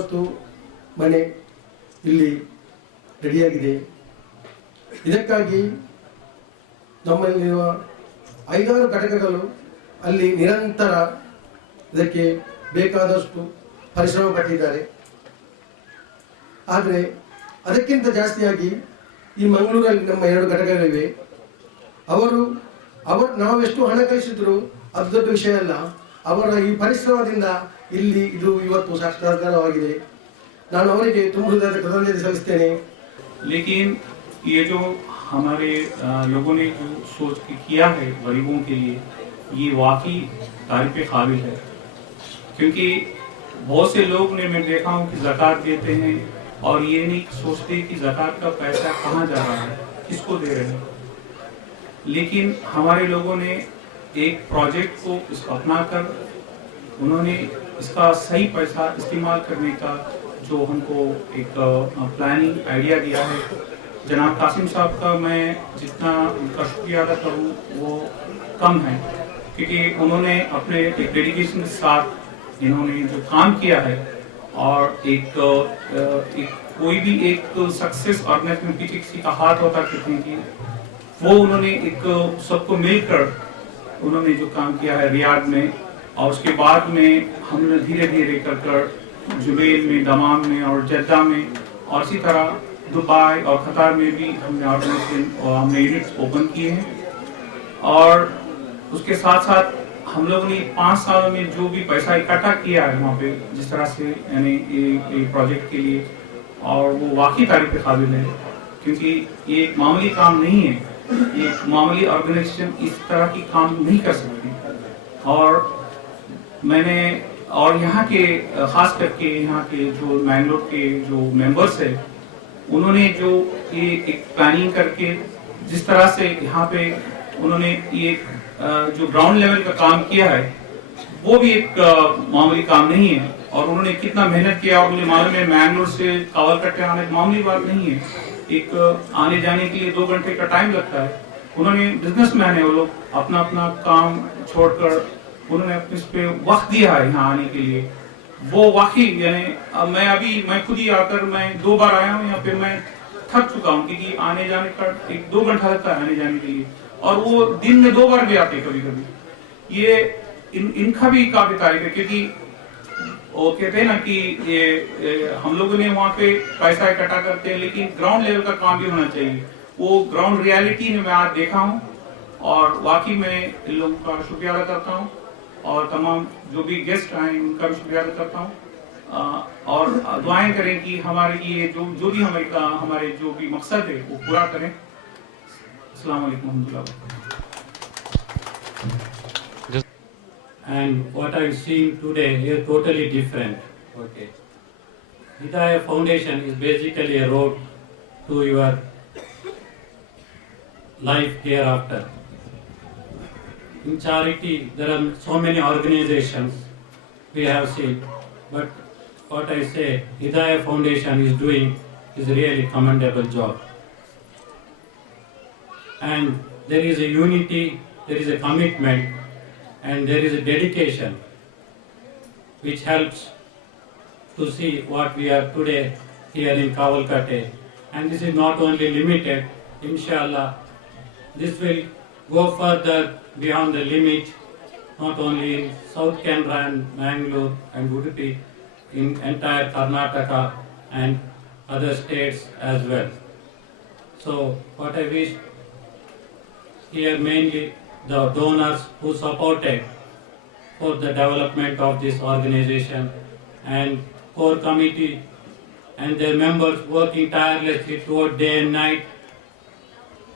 ಮತ್ತು ಮನೆ ಇಲ್ಲಿ ರೆಡಿಯಾಗಿದೆ. ಇದಕ್ಕಾಗಿ ನಮ್ಮಲ್ಲಿರುವ 5-6 ಘಟಕಗಳು ಅಲ್ಲಿ ನಿರಂತರ ಇದಕ್ಕೆ ಬೇಕಾದಷ್ಟು ಪರಿಶ್ರಮ ಪಟ್ಟಿದ್ದಾರೆ. ಆದರೆ ಅದಕ್ಕಿಂತ ಜಾಸ್ತಿಯಾಗಿ ಈ ಮಂಗಳೂರಲ್ಲಿ ನಮ್ಮ 2 ಘಟಕಗಳಿವೆ. ನಾವೆಷ್ಟು ಹಣ ಕಳಿಸಿದ್ರು ಅದು ದೊಡ್ಡ ವಿಷಯ ಅಲ್ಲ. ಅವರ ಈ ಪರಿಶ್ರಮದಿಂದ ಇಲ್ಲಿ ಇದು ಇವತ್ತು ಸಾಕ್ಷಾತ್ಕಾರವಾಗಿದೆ. ನಾನು ಅವರಿಗೆ ತುಂಬ ಹೃದಯದ ಕೃತಜ್ಞತೆ ಸಲ್ಲಿಸ್ತೇನೆ. लेकिन ये जो हमारे लोगों ने जो सोच के किया है गरीबों के लिए, ये वाकई तारीफ काबिल है, क्योंकि बहुत से लोग ने मैं देखा हूँ कि ज़कात देते हैं और ये नहीं सोचते कि ज़कात का पैसा कहाँ जा रहा है, किसको दे रहे हैं. लेकिन हमारे लोगों ने एक प्रोजेक्ट को इसको अपनाकर उन्होंने इसका सही पैसा इस्तेमाल करने का जो हमको एक प्लानिंग आइडिया दिया है. जनाब कासिम साहब का मैं जितना उनका शुक्रिया अदा करूँ वो कम है, क्योंकि उन्होंने अपने एक डेडिकेशन के साथ इन्होंने जो काम किया है और एक कोई भी एक सक्सेस ऑर्गेनाइजेशन में पीछे किसी का हाथ होता कितने की, वो उन्होंने एक सबको मिलकर उन्होंने जो काम किया है रियाद में, और उसके बाद में हमने धीरे धीरे कर जुबैल में, दमाम में और जद्दा में और इसी तरह दुबई और कतार में भी हमने ऑर्गेनाइजेशन और हमने यूनिट्स ओपन किए हैं. और उसके साथ साथ हम लोगों ने 5 सालों में जो भी पैसा इकट्ठा किया है वहाँ पे जिस तरह से यानी ये प्रोजेक्ट के लिए, और वो वाकई तारीफ काबिल है, क्योंकि ये एक मामूली काम नहीं है. ये मामूली ऑर्गेनाइजेशन इस तरह की काम नहीं कर सकती. और यहाँ के खास करके यहाँ के जो मैंगलोर के जो मेंबर्स है, उन्होंने जो ये एक प्लानिंग करके जिस तरह से यहाँ पे उन्होंने ये जो ग्राउंड लेवल का काम किया है वो भी एक मामूली काम नहीं है. और उन्होंने कितना मेहनत किया, और मुझे मालूम है मैंगलोर से कावलकट्टे आने मामूली बात नहीं है. एक आने जाने के लिए 2 घंटे का टाइम लगता है. उन्होंने बिजनेसमैन है वो लोग, अपना अपना काम छोड़कर उन्होंने अपने इस पे वक्त दिया है यहाँ आने के लिए. वो वाकई यानी मैं खुद ही आकर मैं 2 बार आया हूँ यहाँ पे, मैं थक चुका हूँ, क्योंकि आने जाने का 1-2 घंटा लगता है आने जाने के लिए, और वो दिन में 2 बार भी आते कभी कभी. ये इनका भी काफी तारीफ है, क्योंकि वो कहते हैं ना कि ये हम लोगों ने वहाँ पे पैसा इकट्ठा करते हैं, लेकिन ग्राउंड लेवल का काम भी होना चाहिए. वो ग्राउंड रियलिटी में मैं आज देखा हूँ, और वाकई मैं इन लोगों का शुक्रिया अदा करता हूँ, और तमाम जो भी गेस्ट आए उनका भी शुक्रिया अदा करता हूँ. और दुआएं करें कि हमारे ये जो भी हमारे जो भी मकसद है वो पूरा करें. अस्सलाम वालेकुम रहमतुल्लाह. And what I've seen today is totally different. Okay. Hidayah Foundation is basically a road to your life hereafter. In charity, there are so many organizations we have seen, but what I say, Hidayah Foundation is doing is really commendable job. And there is a unity, there is a commitment, and there is a dedication which helps to see what we are today here in Kavalkate. And this is not only limited, inshallah, this will go further beyond the limit, not only in South Canara and Mangalore and Udupi, in entire Karnataka and other states as well. So what I wish here, mainly the donors who supported for the development of this organization, and core committee and their members working tirelessly throughout day and night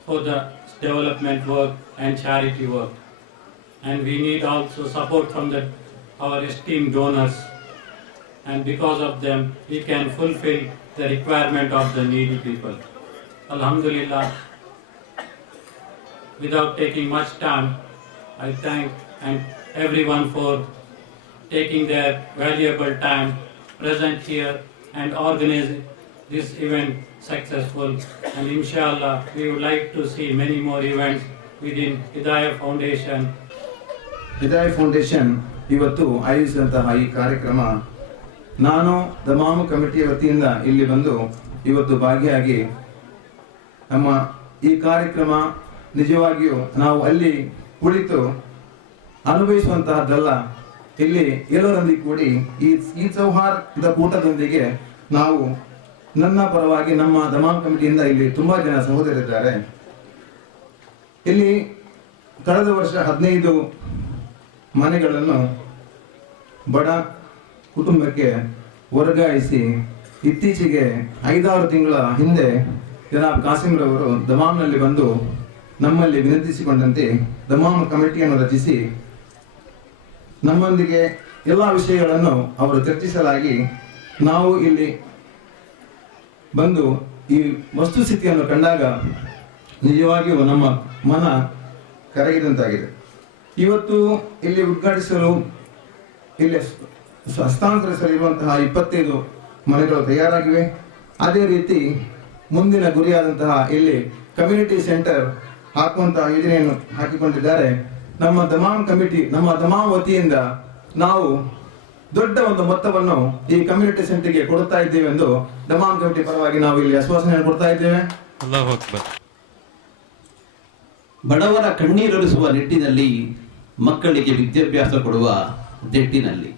for the development work and charity work. And we need also support from our esteemed donors, and because of them we can fulfill the requirement of the needy people. Alhamdulillah, without taking much time, I thank everyone for taking their valuable time present here and organizing this event successful. And inshallah, we would like to see many more events within Hidayah Foundation. Hidayah Foundation ಇವತ್ತು ಆಯೋಜಿಸಿದಂತಹ ಈ ಕಾರ್ಯಕ್ರಮ ನಾನು Dammam ಕಮಿಟಿಯ ವತಿಯಿಂದ ಇಲ್ಲಿ ಬಂದು ಇವತ್ತು ಭಾಗಿಯಾಗಿ ನಮ್ಮ ಈ ಕಾರ್ಯಕ್ರಮ ನಿಜವಾಗಿಯೂ ನಾವು ಅಲ್ಲಿ ಕುಳಿತು ಅನುಭವಿಸುವಂತಹದ್ದಲ್ಲ. ಇಲ್ಲಿ ಎಲ್ಲರೊಂದಿಗೆ ಕೂಡಿ ಈ ಸೌಹಾರ್ದ ಕೂಟದೊಂದಿಗೆ ನಾವು ನನ್ನ ಪರವಾಗಿ ನಮ್ಮ ದಮಾಮ್ ಕಮಿಟಿಯಿಂದ ಇಲ್ಲಿ ತುಂಬಾ ಜನ ಸಹೋದರರಿದ್ದಾರೆ. ಇಲ್ಲಿ ಕಳೆದ ವರ್ಷ 15 ಮನೆಗಳನ್ನು ಬಡ ಕುಟುಂಬಕ್ಕೆ ವರ್ಗಾಯಿಸಿ ಇತ್ತೀಚೆಗೆ 5-6 ತಿಂಗಳ ಹಿಂದೆ ಜನಾಬ್ ಕಾಸಿಂರವರು ದಮಾಮ್ನಲ್ಲಿ ಬಂದು ನಮ್ಮಲ್ಲಿ ವಿನಂತಿಸಿಕೊಂಡಂತೆ ದಮಾಮ್ ಕಮಿಟಿಯನ್ನು ರಚಿಸಿ ನಮ್ಮೊಂದಿಗೆ ಎಲ್ಲ ವಿಷಯಗಳನ್ನು ಅವರು ಚರ್ಚಿಸಲಾಗಿ ನಾವು ಇಲ್ಲಿ ಬಂದು ಈ ವಸ್ತುಸ್ಥಿತಿಯನ್ನು ಕಂಡಾಗ ನಿಜವಾಗಿಯೂ ನಮ್ಮ ಮನ ಕರಗಿದಂತಾಗಿದೆ. ಇವತ್ತು ಇಲ್ಲಿ ಉದ್ಘಾಟಿಸಲು ಇಲ್ಲಿ ಹಸ್ತಾಂತರಿಸಲಿರುವಂತಹ 25 ಮನೆಗಳು ತಯಾರಾಗಿವೆ. ಅದೇ ರೀತಿ ಮುಂದಿನ ಗುರಿಯಾದಂತಹ ಇಲ್ಲಿ ಕಮ್ಯುನಿಟಿ ಸೆಂಟರ್ ಹಾಕುವಂತಹ ಯೋಜನೆಯನ್ನು ಹಾಕಿಕೊಂಡಿದ್ದಾರೆ. ನಮ್ಮ ದಮಾಮ್ ಕಮಿಟಿ, ನಮ್ಮ ದಮಾಮ್ ವತಿಯಿಂದ ನಾವು ದೊಡ್ಡ ಒಂದು ಮೊತ್ತವನ್ನು ಈ ಕಮ್ಯುನಿಟಿ ಸೆಂಟರ್ಗೆ ಕೊಡುತ್ತಾ ಇದ್ದೇವೆ ಎಂದು ದಮಾಮ್ ಕಮಿಟಿ ಪರವಾಗಿ ನಾವು ಇಲ್ಲಿ ಆಶ್ವಾಸನೆ ಕೊಡ್ತಾ ಇದ್ದೇವೆ. ಅಲ್ಲಾಹು ಅಕ್ಬರ್. ಬಡವರ ಕಣ್ಣೀರೊರೆಸುವ ನಿಟ್ಟಿನಲ್ಲಿ, ಮಕ್ಕಳಿಗೆ ವಿದ್ಯಾಭ್ಯಾಸ ಕೊಡುವ ನಿಟ್ಟಿನಲ್ಲಿ,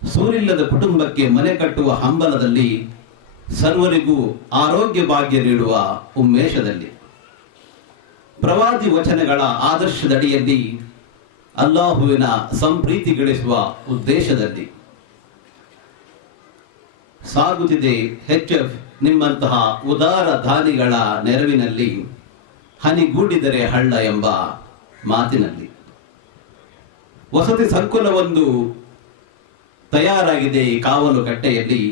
ಸೂರಿಲ್ಲದ ಕುಟುಂಬಕ್ಕೆ ಮನೆ ಕಟ್ಟುವ ಹಂಬಲದಲ್ಲಿ, ಸರ್ವರಿಗೂ ಆರೋಗ್ಯ ಭಾಗ್ಯ ನೀಡುವ ಉನ್ಮೇಷದಲ್ಲಿ, ಪ್ರವಾದಿ ವಚನಗಳ ಆದರ್ಶದಡಿಯಲ್ಲಿ ಅಲ್ಲಾಹುವಿನ ಸಂಪ್ರೀತಿ ಗಳಿಸುವ ಉದ್ದೇಶದಲ್ಲಿ ಸಾಗುತ್ತಿದೆ HF ನಿಮ್ಮಂತಹ ಉದಾರ ದಾನಿಗಳ ನೆರವಿನಲ್ಲಿ, ಹನಿಗೂಡಿದರೆ ಹಳ್ಳ ಎಂಬ ಮಾತಿನಲ್ಲಿ. ವಸತಿ ಸಂಕುಲವೊಂದು ತಯಾರಾಗಿದೆ ಈ ಕಾವಲು ಕಟ್ಟೆಯಲ್ಲಿ.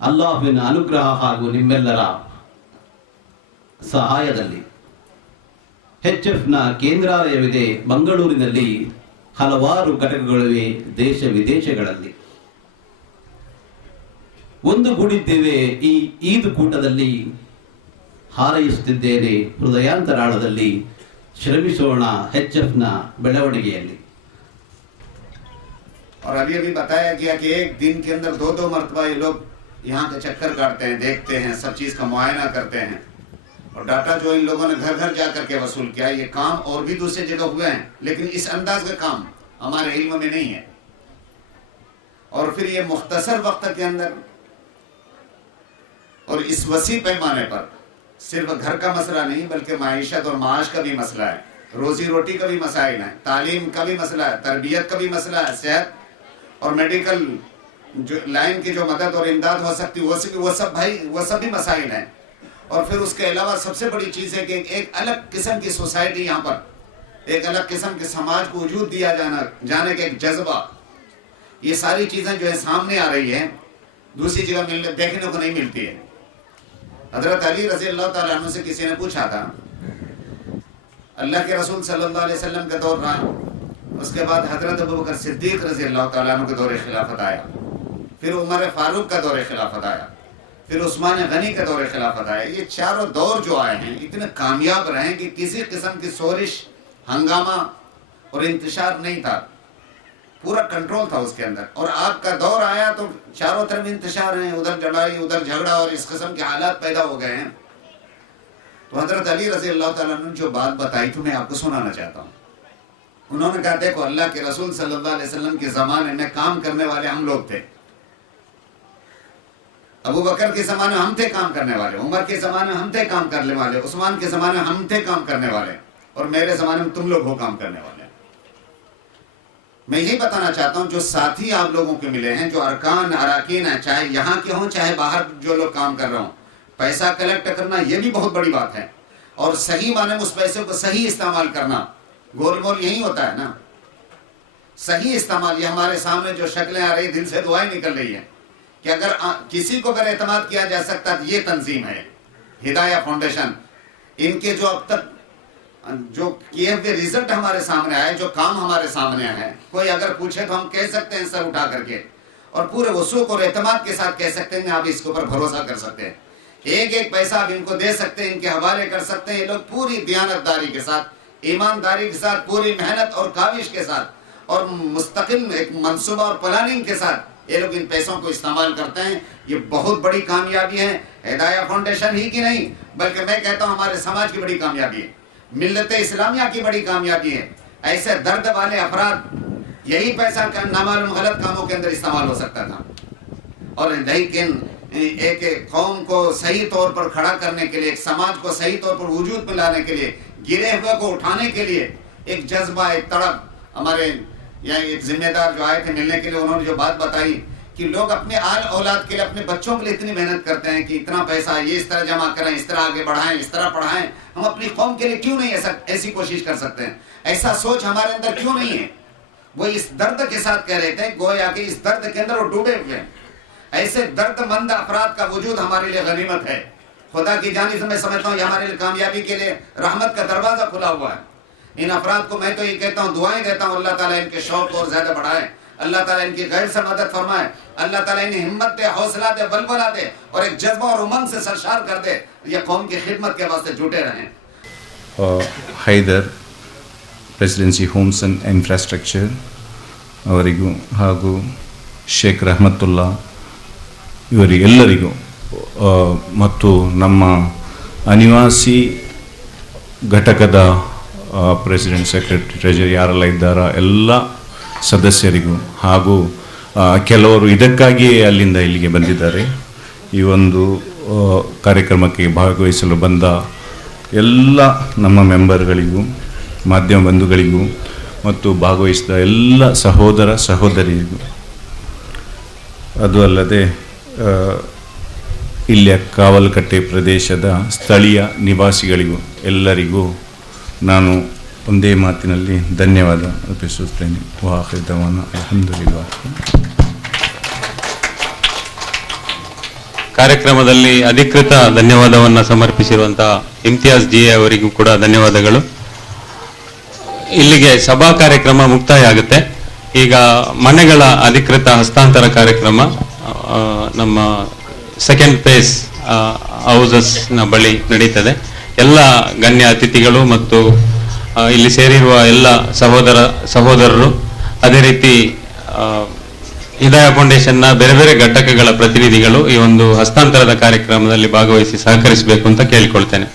ಅಲ್ಲಾಹುವಿನ ಅನುಗ್ರಹ ಹಾಗೂ ನಿಮ್ಮೆಲ್ಲರ ಸಹಾಯದಲ್ಲಿ HFನ ಕೇಂದ್ರಾಲಯವಿದೆ ಮಂಗಳೂರಿನಲ್ಲಿ. ಹಲವಾರು ಘಟಕಗಳಿವೆ ದೇಶ ವಿದೇಶಗಳಲ್ಲಿ. ಒಂದುಗೂಡಿದ್ದೇವೆ ಈ ಈದ್ ಕೂಟದಲ್ಲಿ. ಹಾರೈಸುತ್ತಿದ್ದೇನೆ ಹೃದಯಾಂತರಾಳದಲ್ಲಿ. ಶ್ರಮಿಸೋಣ HFನ ಬೆಳವಣಿಗೆಯಲ್ಲಿ. और अभी अभी बताया गया कि एक दिन के अंदर 2-2 मरतबा ये लोग यहाँ के चक्कर काटते हैं, देखते हैं, सब चीज का मुआयना करते हैं. और डाटा जो इन लोगों ने घर घर जाकर के वसूल किया, ये काम और भी दूसरी जगह हुए हैं, लेकिन इस अंदाज का काम हमारे इल्म में नहीं है. और फिर ये मुख्तसर वक्त के अंदर और इस वसी पैमाने पर सिर्फ घर का मसला नहीं बल्कि माईशत और माश का भी मसला है, रोजी रोटी का भी मसाइल है, तालीम का भी मसला है, तरबियत का भी मसला है, सेहत और मेडिकल जो लाइन की जो मदद और इमदाद हो सकती है वो सब भी मसाइल हैं. और फिर उसके अलावा सबसे बड़ी चीज़ है कि एक अलग किस्म की सोसाइटी, यहाँ पर एक अलग किस्म के समाज को वजूद दिया जाने का एक जज्बा, ये सारी चीज़ें जो है सामने आ रही हैं, दूसरी जगह देखने को नहीं मिलती है. हजरत अली रज़ी अल्लाह ताला अन्हु से किसी ने पूछा था, अल्लाह के रसूल सल्लल्लाहु अलैहि वसल्लम का दौर रहा, उसके बाद हजरत अबू बकर सिद्दीक रज़ी अल्लाह ताला अन्हु के दौरे खिलाफत आया, फिर उमर फारूक का दौरे खिलाफत आया, फिर उस्मान गनी का दौरे खिलाफत आया. ये चारों दौर जो आए हैं इतने कामयाब रहे कि किसी किस्म की शोरिश, हंगामा और इंतशार नहीं था, पूरा कंट्रोल था उसके अंदर. और आपका दौर आया तो चारों तरफ इंतशार है, उधर लड़ाई उधर झगड़ा और इस किस्म के हालात पैदा हो गए हैं. तो हजरत अली रज़ी अल्लाह ताला ने जो बात बताई तो मैं आपको सुनाना चाहता हूँ. उन्होंने कहा, देखो अल्लाह के रसूल सल्लल्लाहु अलैहि वसल्लम के ज़माने में काम करने वाले हम लोग थे. अबू बकर के ज़माने में हम थे काम करने वाले, उमर के ज़माने में हम थे काम करने वाले, उस्मान के ज़माने में हम थे काम करने वाले, और मेरे ज़माने में तुम लोग हो काम करने वाले. मैं यही बताना चाहता हूँ, जो साथी आप लोगों के मिले हैं, जो अरकान हैं, चाहे यहाँ के हों चाहे बाहर जो लोग काम कर रहे हों, पैसा कलेक्ट करना ये भी बहुत बड़ी बात है. और सही माने में उस पैसे को सही इस्तेमाल करना, गोलमोल यही होता है ना, सही इस्तेमाल. ये हमारे सामने जो शक्लें आ रही, दिल से दुआएं निकल रही है कि अगर किसी को अगर एतमाद किया जा सकता तो ये तंजीम है हिदाया फाउंडेशन. इनके जो अब तक जो किए हुए रिजल्ट हमारे सामने आए, जो काम हमारे सामने आए, कोई अगर पूछे तो हम कह सकते हैं सर उठा करके, और पूरे वसूख और एतमाद के साथ कह सकते हैं आप इसके ऊपर भरोसा कर सकते हैं. एक एक पैसा आप इनको दे सकते हैं, इनके हवाले कर सकते हैं. ये लोग पूरी दयानतदारी के साथ, ईमानदारी के साथ, पूरी मेहनत और काविश के साथ और मुस्तकिल एक मंसूबा और प्लानिंग के साथ ये लोग इन पैसों को इस्तेमाल करते हैं। ये बहुत बड़ी कामयाबी है हिदाया फाउंडेशन ही की नहीं, बल्कि मैं कहता हूँ हमारे समाज की बड़ी कामयाबी है, मिल्लत इस्लामिया की बड़ी कामयाबी है। ऐसे दर्द वाले अफराद यही पैसा नामालूम गलत कामों के अंदर इस्तेमाल हो सकता था। और लेकिन एक कौम को सही तौर पर खड़ा करने के लिए, एक समाज को सही तौर पर वजूद में लाने के लिए, गिरे हुए को उठाने के लिए एक जज्बा, एक तड़प, हमारे यहाँ एक जिम्मेदार जो आए थे मिलने के लिए, उन्होंने जो बात बताई कि लोग अपने आल औलाद के लिए, अपने बच्चों के लिए इतनी मेहनत करते हैं कि इतना पैसा ये इस तरह जमा करें, इस तरह आगे बढ़ाएं, इस तरह पढ़ाएं, हम अपनी कौम के लिए क्यों नहीं ऐसी कोशिश कर सकते हैं? ऐसा सोच हमारे अंदर क्यों नहीं है? वो इस दर्द के साथ कह रहे थे, गोया कि इस दर्द के अंदर वो डूबे हुए हैं। ऐसे दर्दमंद अफराद का वजूद हमारे लिए गनीमत है। खुदा की जानिब से मैं समझता हूँ हमारे लिए कामयाबी के लिए रहमत का दरवाजा खुला हुआ है। इन अफराद को मैं तो ये कहता हूँ, दुआएं देता हूँ, अल्लाह ताला इनके शौक को और ज्यादा बढ़ाए, अल्लाह ताला इनकी गैर से मदद फरमाए, अल्लाह ताला इन्हें हिम्मत दे, हौसला दे, बलबला दे और एक जज्बा और उमंग से सरशार कर दे, ये कौम की खिदमत के वास्ते जुटे रहें। Haider presidency homes and infrastructure ಅವರಿಗೂ ಹಾಗೂ ಶೇಖ್ ರಹಮತುಲ್ಲಾ ಇವರಿಗೆಲ್ಲರಿಗೂ ಮತ್ತು ನಮ್ಮ ಅನಿವಾಸಿ ಘಟಕದ ಪ್ರೆಸಿಡೆಂಟ್, ಸೆಕ್ರೆಟರಿ, ಟ್ರೆಜರಿ ಯಾರೆಲ್ಲ ಇದ್ದಾರೋ ಎಲ್ಲ ಸದಸ್ಯರಿಗೂ ಹಾಗೂ ಕೆಲವರು ಇದಕ್ಕಾಗಿಯೇ ಅಲ್ಲಿಂದ ಇಲ್ಲಿಗೆ ಬಂದಿದ್ದಾರೆ, ಈ ಒಂದು ಕಾರ್ಯಕ್ರಮಕ್ಕೆ ಭಾಗವಹಿಸಲು ಬಂದ ಎಲ್ಲ ನಮ್ಮ ಮೆಂಬರ್ಗಳಿಗೂ, ಮಾಧ್ಯಮ ಬಂಧುಗಳಿಗೂ ಮತ್ತು ಭಾಗವಹಿಸಿದ ಎಲ್ಲ ಸಹೋದರ ಸಹೋದರಿಗೂ, ಅದು ಅಲ್ಲದೆ ಇಲ್ಲಿಯ ಕಾವಲಕಟ್ಟೆ ಪ್ರದೇಶದ ಸ್ಥಳೀಯ ನಿವಾಸಿಗಳಿಗೂ ಎಲ್ಲರಿಗೂ ನಾನು ಒಂದೇ ಮಾತಿನಲ್ಲಿ ಧನ್ಯವಾದ ಅರ್ಪಿಸುತ್ತೇನೆ. ವಾಹಿರ್ ದವಾನ ಅಲ್ಹಮ್ದುಲಿಲ್ಲಾಹ್. ಕಾರ್ಯಕ್ರಮದಲ್ಲಿ ಅಧಿಕೃತ ಧನ್ಯವಾದವನ್ನು ಸಮರ್ಪಿಸಿರುವಂತಹ ಇಮ್ತಿಯಾಜ್ ಜಿ ಅವರಿಗೂ ಕೂಡ ಧನ್ಯವಾದಗಳು. ಇಲ್ಲಿಗೆ ಸಭಾ ಕಾರ್ಯಕ್ರಮ ಮುಕ್ತಾಯ ಆಗುತ್ತೆ. ಈಗ ಮನೆಗಳ ಅಧಿಕೃತ ಹಸ್ತಾಂತರ ಕಾರ್ಯಕ್ರಮ ನಮ್ಮ ಸೆಕೆಂಡ್ ಫೇಸ್ ಹೌಸಸ್ ನ ಬಳಿ ನಡೀತದೆ. ಎಲ್ಲ ಗಣ್ಯ ಅತಿಥಿಗಳು ಮತ್ತು ಇಲ್ಲಿ ಸೇರಿರುವ ಎಲ್ಲ ಸಹೋದರರು, ಅದೇ ರೀತಿ ಹಿದಾಯ ಫೌಂಡೇಶನ್ನ ಬೇರೆ ಬೇರೆ ಘಟಕಗಳ ಪ್ರತಿನಿಧಿಗಳು ಈ ಒಂದು ಹಸ್ತಾಂತರದ ಕಾರ್ಯಕ್ರಮದಲ್ಲಿ ಭಾಗವಹಿಸಿ ಸಹಕರಿಸಬೇಕು ಅಂತ ಕೇಳಿಕೊಳ್ತೇನೆ.